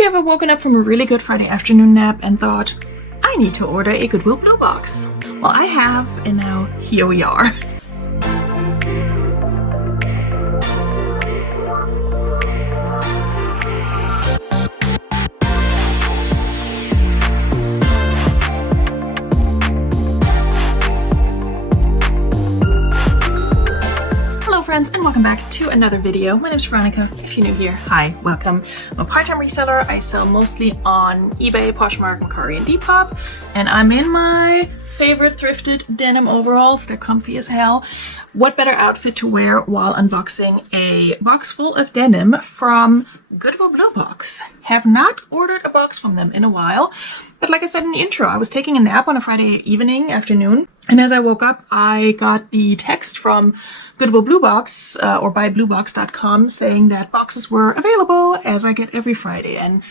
you ever woken up from a really good Friday afternoon nap and thought, I need to order a Goodwill Blue Box? Well, I have, and now here we are. Friends, and welcome back to another video. My name is Veronika. If you're new here, hi, welcome. I'm a part-time reseller. I sell mostly on eBay, Poshmark, Mercari, and Depop, and I'm in my favorite thrifted denim overalls. They're comfy as hell. What better outfit to wear while unboxing a box full of denim from Goodwill Bluebox? Have not ordered a box from them in a while, but like I said in the intro, I was taking a nap on a Friday afternoon, and as I woke up, I got the text from Goodwill Bluebox or buybluebox.com saying that boxes were available as I get every Friday, and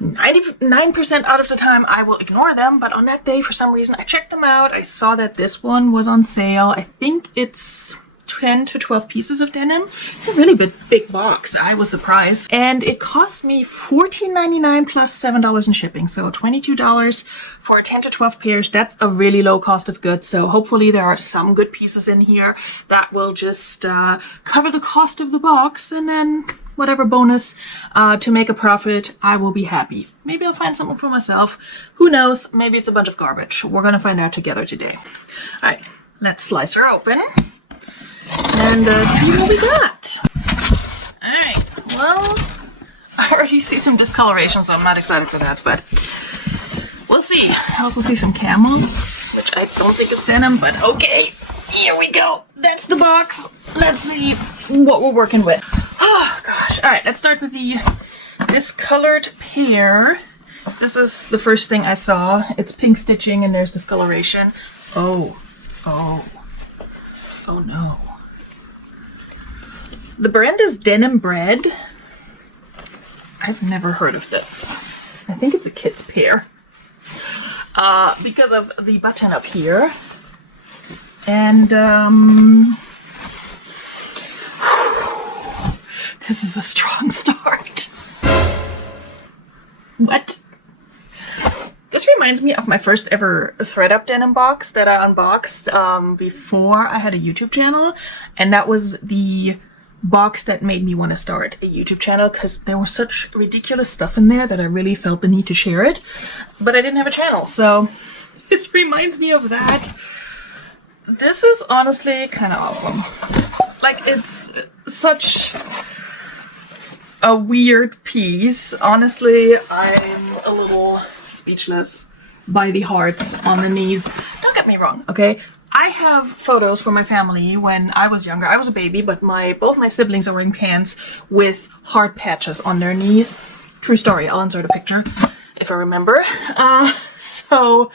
99% out of the time I will ignore them, but on that day for some reason I checked them out. I saw that this one was on sale. I think it's 10 to 12 pieces of denim. It's a really big box. I was surprised, and it cost me $14.99 plus $7 in shipping, so $22 for 10 to 12 pairs. That's a really low cost of goods, so hopefully there are some good pieces in here that will just cover the cost of the box, and then whatever bonus to make a profit, I will be happy. Maybe I'll find something for myself. Who knows? Maybe it's a bunch of garbage. We're gonna find out together today. All right, let's slice her open and see what we got. All right, well, I already see some discoloration, so I'm not excited for that, but we'll see. I also see some camel, which I don't think is denim, but okay, here we go. That's the box. Let's see what we're working with. Oh gosh. All right, let's start with the discolored pair. This is the first thing I saw. It's pink stitching and there's discoloration. Oh no. The brand is Denim Bread. I've never heard of this. I think it's a kid's pair. Because of the button up here. And this is a strong start. What? This reminds me of my first ever ThredUp denim box that I unboxed before I had a YouTube channel, and that was the box that made me want to start a YouTube channel because there was such ridiculous stuff in there that I really felt the need to share it, but I didn't have a channel, so this reminds me of that. This is honestly kind of awesome. Like, it's such a weird piece. Honestly, I'm a little speechless by the hearts on the knees. Don't get me wrong, okay? I have photos from my family when I was younger. I was a baby, but both my siblings are wearing pants with heart patches on their knees. True story. I'll insert a picture if I remember. So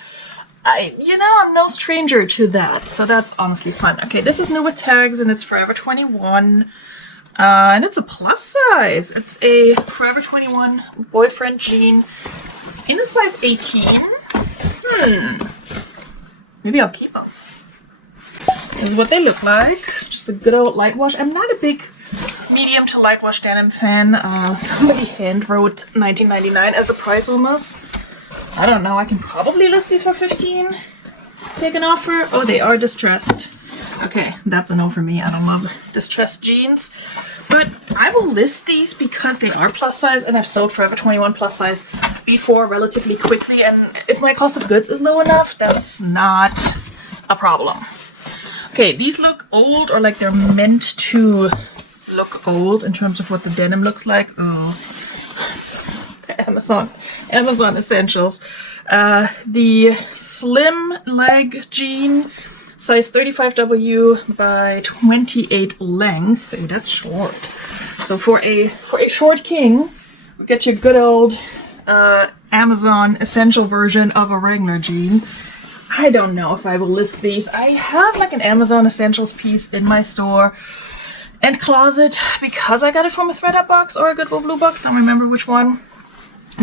I'm no stranger to that. So that's honestly fun. Okay, this is new with tags, and it's Forever 21. And it's a plus size. It's a Forever 21 boyfriend jean in a size 18. Maybe I'll keep them. This is what they look like. Just a good old light wash. I'm not a big medium to light wash denim fan. Somebody hand wrote $19.99 as the price almost. I don't know. I can probably list these for $15. Take an offer. Oh, they are distressed. Okay, that's a no for me. I don't love distressed jeans. But I will list these because they are plus size, and I've sold Forever 21 plus size before relatively quickly, and if my cost of goods is low enough, that's not a problem. Okay, these look old, or like they're meant to look old in terms of what the denim looks like. Oh, Amazon essentials. The slim leg jean, size 35W by 28 length. Oh, that's short. So for a short king, we'll get you a good old Amazon essential version of a Wrangler jean. I don't know if I will list these. I have like an Amazon essentials piece in my store and closet because I got it from a ThredUp box or a Goodwill Bluebox. Don't remember which one,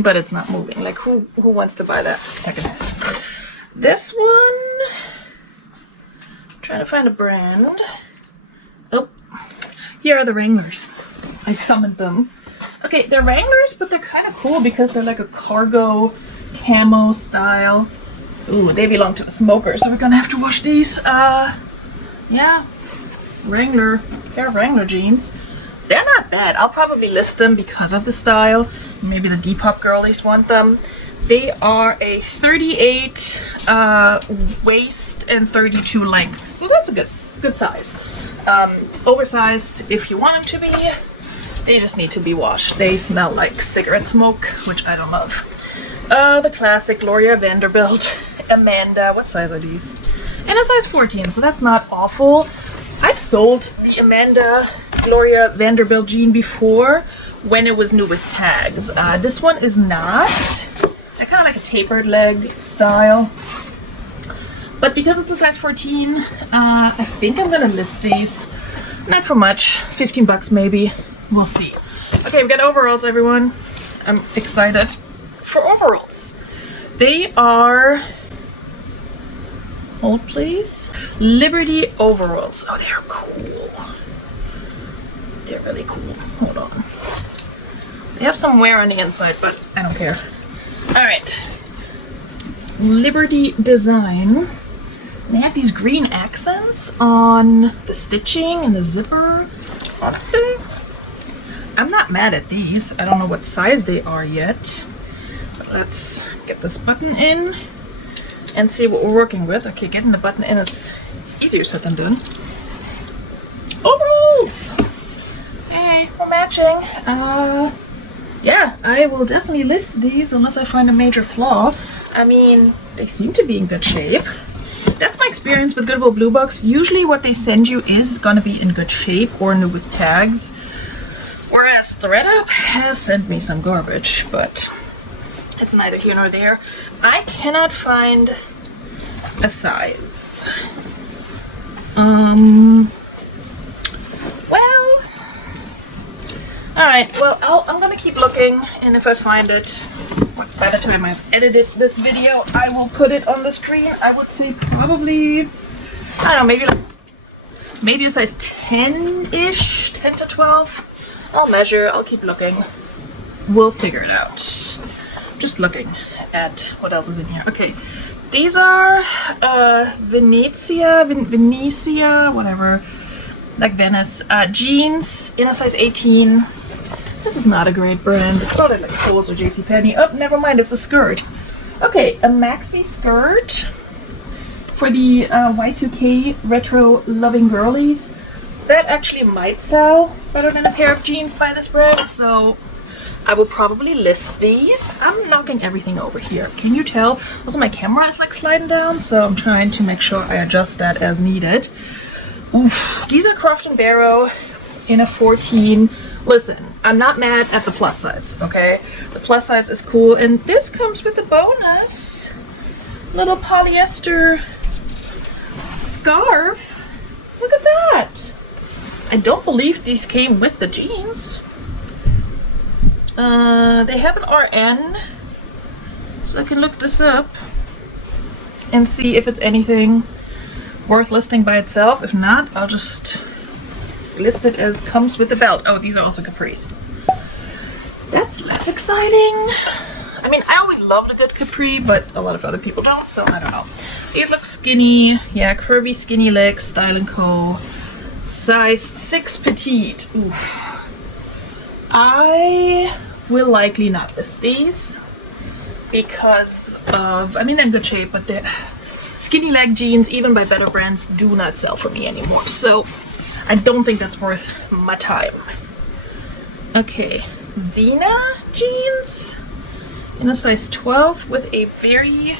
but it's not moving. Like, who wants to buy that secondhand? This one, trying to find a brand. Oh, here are the Wranglers. I summoned them Okay, they're Wranglers, but they're kind of cool because they're like a cargo camo style. Ooh, they belong to a smoker, so we're gonna have to wash these. Yeah, Wrangler, pair of Wrangler jeans. They're not bad. I'll probably list them because of the style. Maybe the Depop girlies want them. They are a 38 waist and 32 length, so that's a good size. Oversized if you want them to be. They just need to be washed. They smell like cigarette smoke, which I don't love. The classic Gloria Vanderbilt Amanda. What size are these? And a size 14, so that's not awful. I've sold the Amanda Gloria Vanderbilt jean before when it was new with tags. This one is not. I kind of like a tapered leg style. But because it's a size 14, I think I'm gonna list these. Not for much, 15 bucks maybe. We'll see. Okay, we got overalls, everyone. I'm excited for overalls. They are, hold please, Liberty overalls. Oh, they're cool. They're really cool. Hold on. They have some wear on the inside, but I don't care. All right. Liberty design. They have these green accents on the stitching and the zipper. Honestly, I'm not mad at these. I don't know what size they are yet. But let's get this button in and see what we're working with. Okay, getting the button in is easier said than done. Overalls! Hey, we're matching. Yeah, I will definitely list these unless I find a major flaw. I mean, they seem to be in good shape. That's my experience with Goodwill Bluebox. Usually what they send you is gonna be in good shape or new with tags. Whereas ThredUp has sent me some garbage, but it's neither here nor there. I cannot find a size. Well, alright, well, I'm gonna keep looking, and if I find it, by the time I've edited this video, I will put it on the screen. I would say probably, I don't know, maybe a size 10-ish, 10 to 12. I'll measure, I'll keep looking. We'll figure it out. Just looking at what else is in here. Okay, these are Venetia, whatever, like Venice, jeans in a size 18. This is not a great brand. It's not like Kohl's or JCPenney. Oh, never mind, it's a skirt. Okay, a maxi skirt for the Y2K retro loving girlies. That actually might sell better than a pair of jeans by this brand, so I will probably list these. I'm knocking everything over here. Can you tell? Also, my camera is like sliding down, so I'm trying to make sure I adjust that as needed. Oof. These are Croft & Barrow in a 14. Listen, I'm not mad at the plus size, okay? The plus size is cool, and this comes with a bonus. Little polyester scarf. Look at that. I don't believe these came with the jeans. They have an RN, so I can look this up and see if it's anything worth listing by itself. If not, I'll just list it as comes with the belt. Oh, these are also capris. That's less exciting. I mean, I always loved a good capri, but a lot of other people don't, so I don't know. These look skinny. Yeah, curvy skinny legs, Style & Co. Size 6 petite. Oof. I will likely not list these because of, I mean, they're in good shape, but they're skinny leg jeans, even by better brands, do not sell for me anymore. So I don't think that's worth my time. Okay, Xena jeans in a size 12 with a very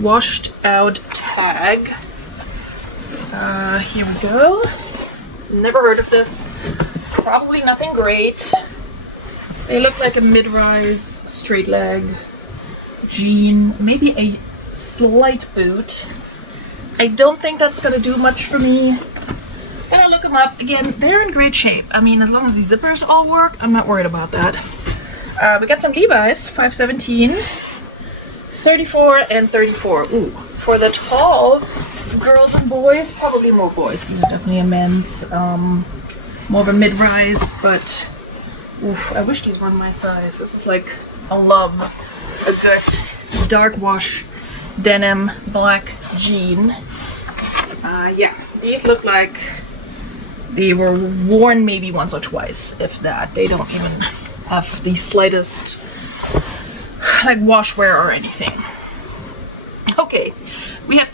washed out tag. Here we go. Never heard of this. Probably nothing great. They look like a mid-rise straight leg jean, maybe a slight boot. I don't think that's gonna do much for me. Gonna look them up. Again, they're in great shape. I mean, as long as these zippers all work, I'm not worried about that. We got some Levi's, 517, 34 and 34. Ooh, for the tall girls and boys, probably more boys. These are definitely a men's, more of a mid-rise, but Oof, I wish these were my size. This is like, I love a good dark wash denim black jean. Yeah, these look like they were worn maybe once or twice, if that. They don't even have the slightest like wash wear or anything. Okay, we have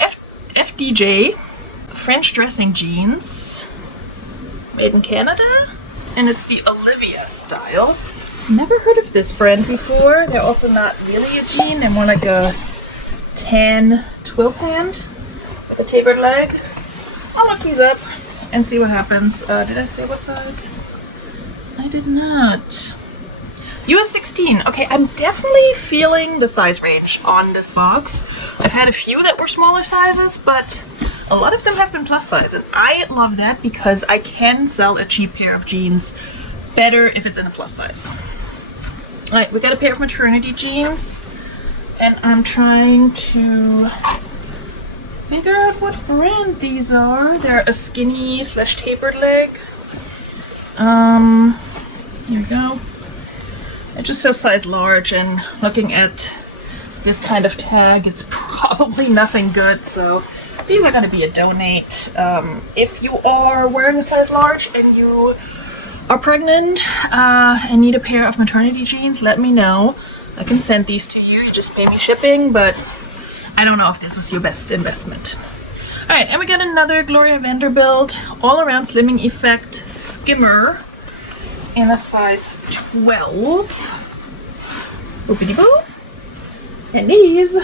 FDJ French dressing jeans, made in Canada, and it's the Olivia style. Never heard of this brand before. They're also not really a jean. They're more like a tan twill pant with a tapered leg. I'll look these up and see what happens. Did I say what size? I did not. US 16. Okay, I'm definitely feeling the size range on this box. I've had a few that were smaller sizes, but a lot of them have been plus size, and I love that because I can sell a cheap pair of jeans better if it's in a plus size. Alright, we got a pair of maternity jeans, and I'm trying to figure out what brand these are. They're a skinny slash tapered leg. Here we go. It just says size large, and looking at this kind of tag, it's probably nothing good, so these are going to be a donate. If you are wearing a size large and you are pregnant and need a pair of maternity jeans, let me know. I can send these to you. You just pay me shipping, but I don't know if this is your best investment. Alright, and we got another Gloria Vanderbilt all-around slimming effect skimmer in a size 12. Oopity boo. And these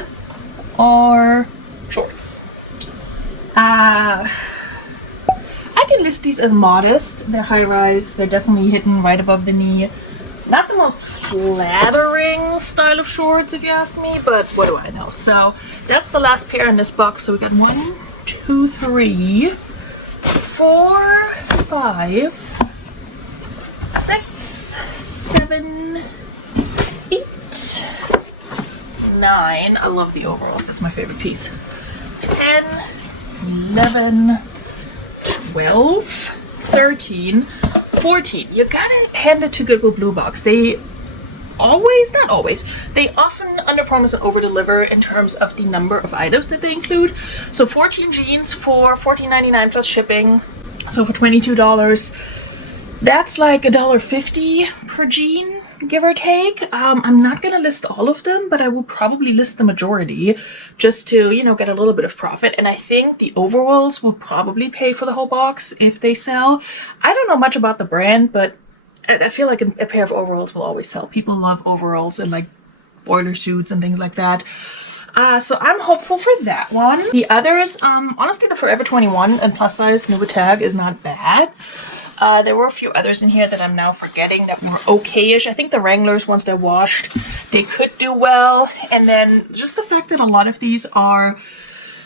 are shorts. I can list these as modest. They're high-rise. They're definitely hidden right above the knee. Not the most flattering style of shorts, if you ask me, but what do I know? So that's the last pair in this box. So we got 1, 2, 3, 4, 5, 6, 7, 8, 9. I love the overalls. That's my favorite piece. 10, 11, 12, 13, 14. You gotta hand it to Goodwill Bluebox. They always, not always, they often underpromise and overdeliver in terms of the number of items that they include. So 14 jeans for $14.99 plus shipping. So for $22, that's like $1.50 per jean, give or take. I'm not gonna list all of them, but I will probably list the majority just to, you know, get a little bit of profit. And I think the overalls will probably pay for the whole box if they sell. I don't know much about the brand, but I feel like a pair of overalls will always sell. People love overalls and like boiler suits and things like that. So I'm hopeful for that one. The others, honestly, the Forever 21 and plus size new tag is not bad. There were a few others in here that I'm now forgetting that were okay-ish. I think the Wranglers, once they're washed, they could do well. And then just the fact that a lot of these are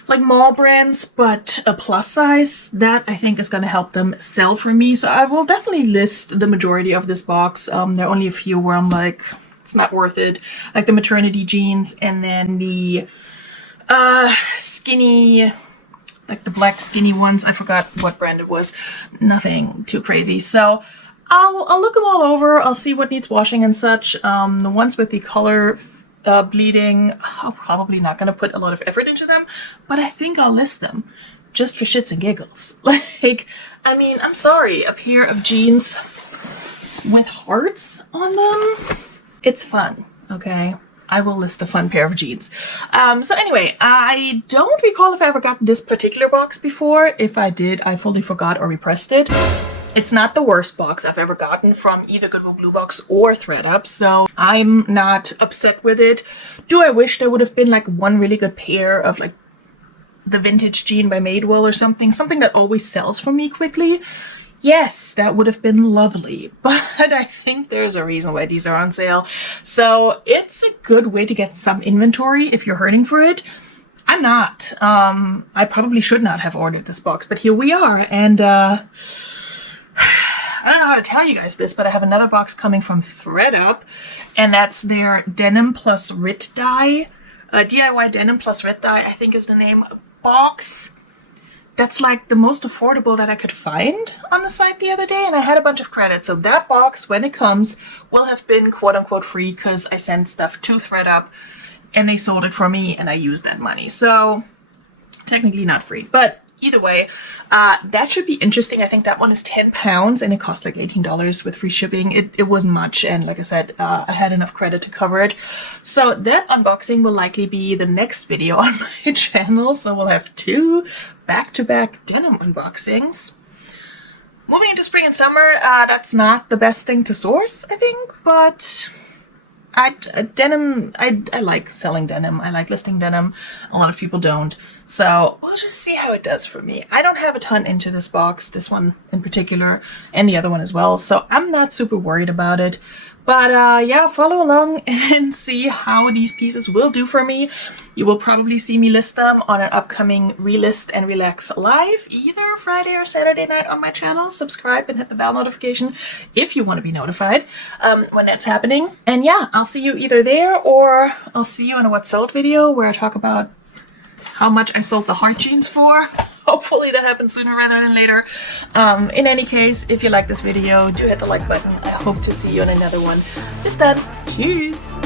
like mall brands, but a plus size, that I think is going to help them sell for me. So I will definitely list the majority of this box. There are only a few where I'm like, it's not worth it. Like the maternity jeans, and then the skinny, like the black skinny ones. I forgot what brand it was. Nothing too crazy. So I'll look them all over. I'll see what needs washing and such. The ones with the color bleeding, I'm probably not going to put a lot of effort into them, but I think I'll list them just for shits and giggles. Like, I mean, I'm sorry, a pair of jeans with hearts on them, it's fun, okay? I will list a fun pair of jeans. So anyway, I don't recall if I ever got this particular box before. If I did, I fully forgot or repressed it. It's not the worst box I've ever gotten from either Goodwill Bluebox or ThredUp, so I'm not upset with it. Do I wish there would have been like one really good pair of like the vintage jean by Madewell or something that always sells for me quickly? Yes, that would have been lovely, but I think there's a reason why these are on sale. So it's a good way to get some inventory if you're hurting for it. I'm not. I probably should not have ordered this box, but here we are, and I don't know how to tell you guys this, but I have another box coming from ThredUp, and that's their Denim Plus Rit Dye. DIY Denim Plus Rit Dye, I think is the name. Box that's like the most affordable that I could find on the site the other day, and I had a bunch of credit. So that box, when it comes, will have been quote unquote free because I sent stuff to ThredUp and they sold it for me and I used that money. So technically not free, but either way, that should be interesting. I think that one is £10 and it cost like $18 with free shipping. It wasn't much, and like I said, I had enough credit to cover it. So that unboxing will likely be the next video on my channel. So we'll have 2 back-to-back denim unboxings. Moving into spring and summer, that's not the best thing to source, I think, but I like selling denim. I like listing denim. A lot of people don't. So we'll just see how it does for me. I don't have a ton into this box, this one in particular, and the other one as well. So I'm not super worried about it. But yeah, follow along and see how these pieces will do for me. You will probably see me list them on an upcoming Relist and Relax live, either Friday or Saturday night on my channel. Subscribe and hit the bell notification if you want to be notified when that's happening. And yeah, I'll see you either there or I'll see you in a What Sold video where I talk about how much I sold the heart jeans for. Hopefully that happens sooner rather than later. In any case, if you like this video, do hit the like button. I hope to see you in another one. Bis dann. Tschüss.